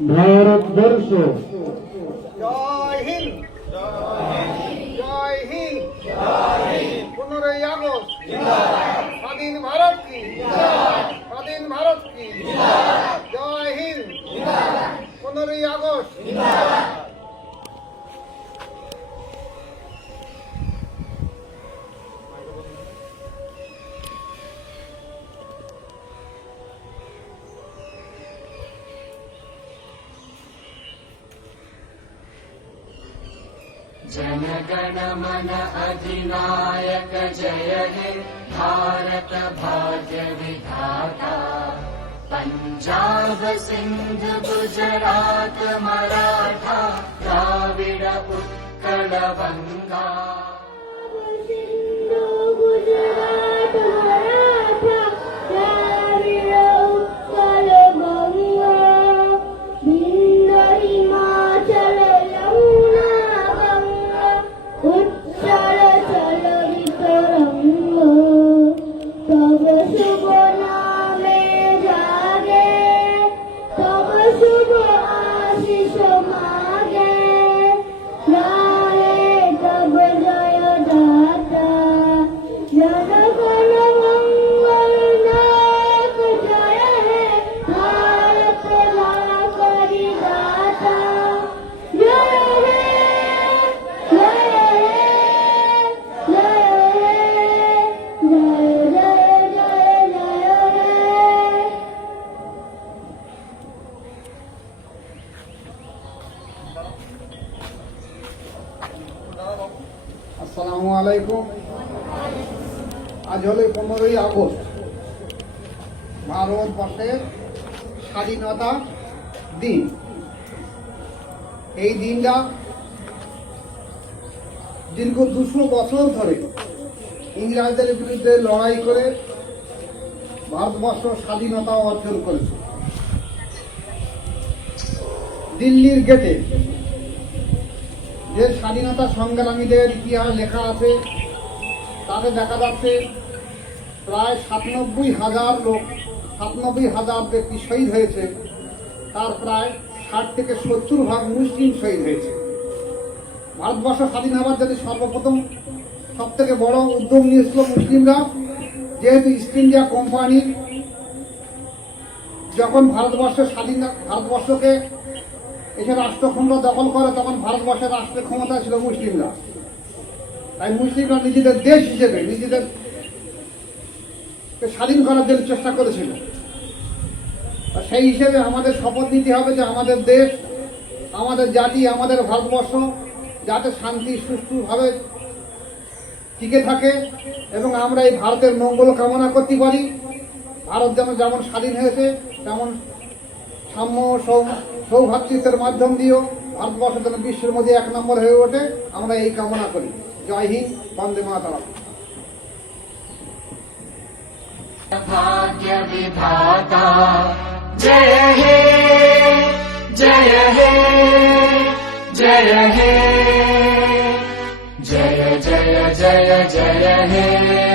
ভারতবর্ষ। জয় হিন্দ। জয় Hind. 15ই August স্বাধীন ভারত কি, স্বাধীন ভারত কি। জয় হিন্দ। 15ই আগস্ট। जन गण मन अधिनायक जय हे भारत भाग्य विधाता। पंजाब सिंध गुजरात मराठा द्राविड उत्कल गंगा। আসসালামু আলাইকুম। আজ হলো 15ই আগস্ট, ভারতবর্ষের স্বাধীনতা দিন। এই দিনটা দীর্ঘ 200 বছর ধরে ইংরেজদের বিরুদ্ধে লড়াই করে ভারতবর্ষ স্বাধীনতা অর্জন করেছে। দিল্লির গেটে যে স্বাধীনতা সংগ্রামীদের ইতিহাস লেখা আছে তাতে দেখা যাচ্ছে প্রায় 97,000 লোক, 97,000 ব্যক্তি শহীদ হয়েছে। তার প্রায় 60 থেকে 70% মুসলিম শহীদ হয়েছে। ভারতবর্ষ স্বাধীন হওয়ার জন্য সর্বপ্রথম সব থেকে বড় উদ্যোগ নিয়েছিল মুসলিমরা। যেহেতু ইস্ট ইন্ডিয়া কোম্পানি যখন ভারতবর্ষকে এসে রাষ্ট্রক্ষমতা দখল করে, তখন ভারতবর্ষের রাষ্ট্রের ক্ষমতা ছিল মুসলিমরা। তাই মুসলিমরা নিজেদের দেশ হিসেবে নিজেদের স্বাধীন করার জন্য চেষ্টা করেছিল। সেই হিসেবে আমাদের শপথ নিতে হবে যে আমাদের দেশ, আমাদের জাতি, আমাদের ভারতবর্ষ যাতে শান্তি সুষ্ঠুভাবে টিকে থাকে এবং আমরা এই ভারতের মঙ্গল কামনা করতে পারি। ভারত যেমন স্বাধীন হয়েছে তেমন সাম্য সৌভ্রাতৃত্বের মাধ্যম দিয়েও ভারতবর্ষ যেন বিশ্বের মধ্যে 1 নম্বর হয়ে ওঠে, আমরা এই কামনা করি। জয় হিন্দ, বন্দে মাতরম। भाग्य विधाता जय हे जय हे जय हे जय जय जय जय हे।